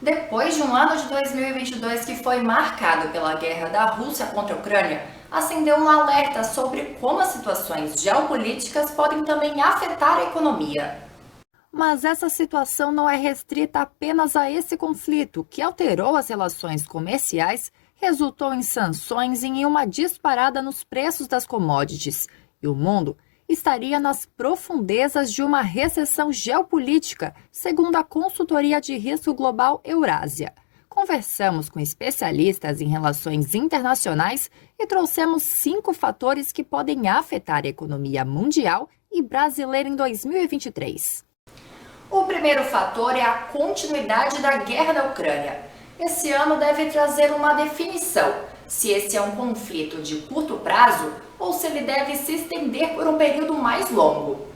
Depois de um ano de 2022 que foi marcado pela guerra da Rússia contra a Ucrânia, acendeu um alerta sobre como as situações geopolíticas podem também afetar a economia. Mas essa situação não é restrita apenas a esse conflito, que alterou as relações comerciais, resultou em sanções e em uma disparada nos preços das commodities. E o mundo estaria nas profundezas de uma recessão geopolítica, segundo a consultoria de risco global Eurásia. Conversamos com especialistas em relações internacionais e trouxemos 5 fatores que podem afetar a economia mundial e brasileira em 2023. O primeiro fator é a continuidade da guerra da Ucrânia. Esse ano deve trazer uma definição se esse é um conflito de curto prazo ou se ele deve se estender por um período mais longo.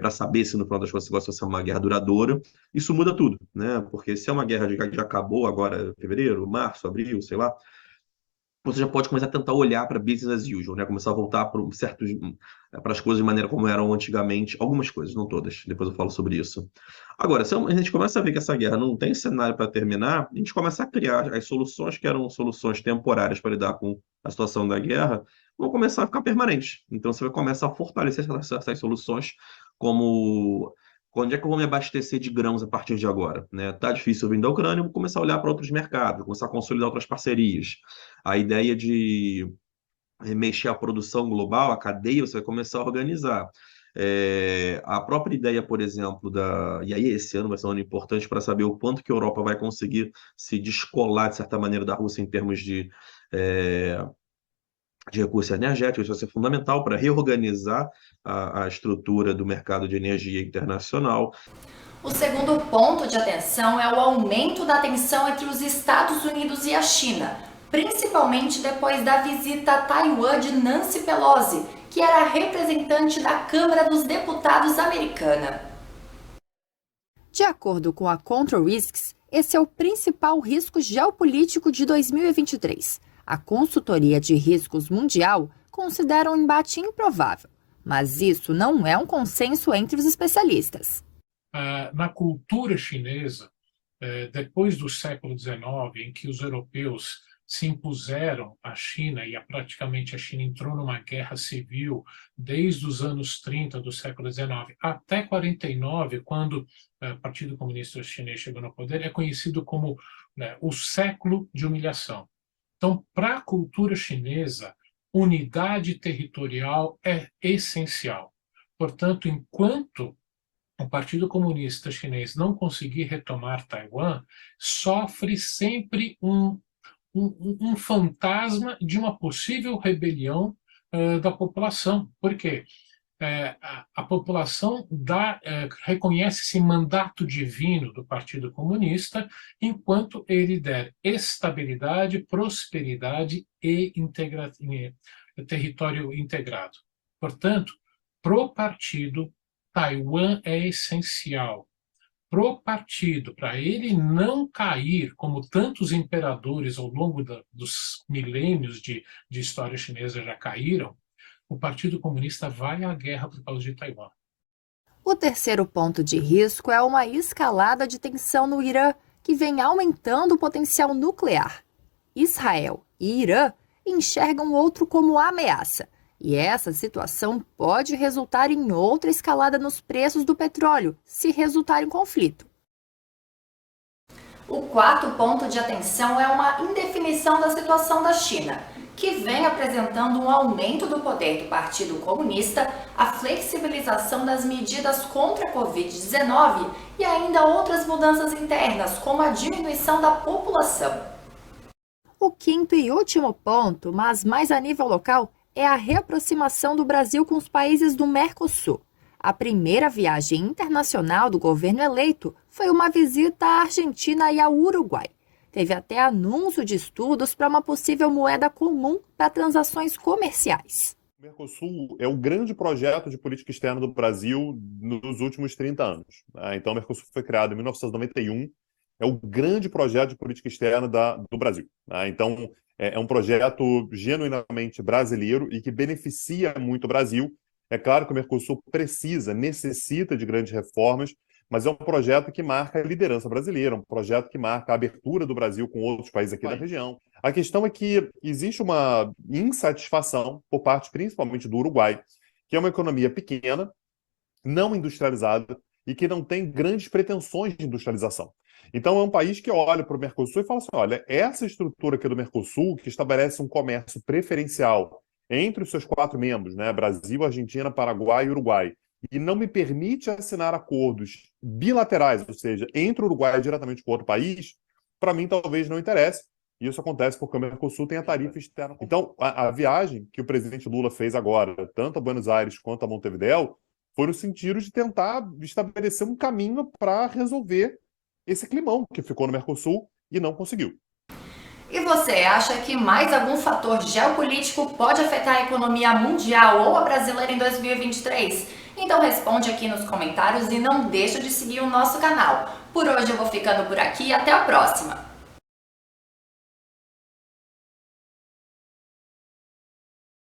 Para saber se no final das contas vai ser uma guerra duradoura, isso muda tudo, né? Porque se é uma guerra que já acabou agora, fevereiro, março, abril, sei lá, você já pode começar a tentar olhar para business as usual, né? Começar a voltar para certos para as coisas de maneira como eram antigamente, algumas coisas, não todas. Depois eu falo sobre isso. Agora, se a gente começa a ver que essa guerra não tem cenário para terminar, a gente começa a criar as soluções que eram soluções temporárias para lidar com a situação da guerra, vão começar a ficar permanentes. Então você vai começar a fortalecer essas soluções como onde é que eu vou me abastecer de grãos a partir de agora? Né? Tá difícil eu vir da Ucrânia, eu vou começar a olhar para outros mercados, vou começar a consolidar outras parcerias. A ideia de mexer a produção global, a cadeia, você vai começar a organizar. A própria ideia, por exemplo, e aí esse ano vai ser um ano importante para saber o quanto que a Europa vai conseguir se descolar, de certa maneira, da Rússia em termos é, de recursos energéticos, isso vai ser fundamental para reorganizar a estrutura do mercado de energia internacional. O segundo ponto de atenção é o aumento da tensão entre os Estados Unidos e a China, principalmente depois da visita a Taiwan de Nancy Pelosi, que era a representante da Câmara dos Deputados americana. De acordo com a Control Risks, esse é o principal risco geopolítico de 2023. A consultoria de riscos mundial considera um embate improvável, mas isso não é um consenso entre os especialistas. Na cultura chinesa, depois do século XIX, em que os europeus se impuseram à China e praticamente a China entrou numa guerra civil desde os anos 30 do século XIX até 49, quando o Partido Comunista Chinês chegou no poder, é conhecido como, né, o século de humilhação. Então, para a cultura chinesa, unidade territorial é essencial. Portanto, enquanto o Partido Comunista Chinês não conseguir retomar Taiwan, sofre sempre um fantasma de uma possível rebelião da população. Por quê? A população reconhece esse mandato divino do Partido Comunista enquanto ele der estabilidade, prosperidade e território integrado. Portanto, pro partido, Taiwan é essencial. Pro partido, para ele não cair, como tantos imperadores ao longo dos milênios de história chinesa já caíram, o Partido Comunista vai à guerra por causa de Taiwan. O terceiro ponto de risco é uma escalada de tensão no Irã, que vem aumentando o potencial nuclear. Israel e Irã enxergam o outro como ameaça, e essa situação pode resultar em outra escalada nos preços do petróleo, se resultar em conflito. O quarto ponto de atenção é uma indefinição da situação da China, que vem apresentando um aumento do poder do Partido Comunista, a flexibilização das medidas contra a Covid-19 e ainda outras mudanças internas, como a diminuição da população. O quinto e último ponto, mas mais a nível local, é a reaproximação do Brasil com os países do Mercosul. A primeira viagem internacional do governo eleito foi uma visita à Argentina e ao Uruguai. Teve até anúncio de estudos para uma possível moeda comum para transações comerciais. O Mercosul é o grande projeto de política externa do Brasil nos últimos 30 anos. Então, o Mercosul foi criado em 1991, é o grande projeto de política externa do Brasil. Então, é um projeto genuinamente brasileiro e que beneficia muito o Brasil. É claro que o Mercosul necessita de grandes reformas, mas é um projeto que marca a liderança brasileira, um projeto que marca a abertura do Brasil com outros países aqui da região. A questão é que existe uma insatisfação por parte principalmente do Uruguai, que é uma economia pequena, não industrializada e que não tem grandes pretensões de industrialização. Então é um país que olha para o Mercosul e fala assim, olha, essa estrutura aqui do Mercosul, que estabelece um comércio preferencial entre os seus 4 membros, né, Brasil, Argentina, Paraguai e Uruguai, e não me permite assinar acordos bilaterais, ou seja, entre o Uruguai diretamente com outro país, para mim talvez não interesse. E isso acontece porque o Mercosul tem a tarifa externa. Então, a viagem que o presidente Lula fez agora, tanto a Buenos Aires quanto a Montevidéu, foi no sentido de tentar estabelecer um caminho para resolver esse climão que ficou no Mercosul e não conseguiu. E você acha que mais algum fator geopolítico pode afetar a economia mundial ou a brasileira em 2023? Então responde aqui nos comentários e não deixa de seguir o nosso canal. Por hoje eu vou ficando por aqui e até a próxima!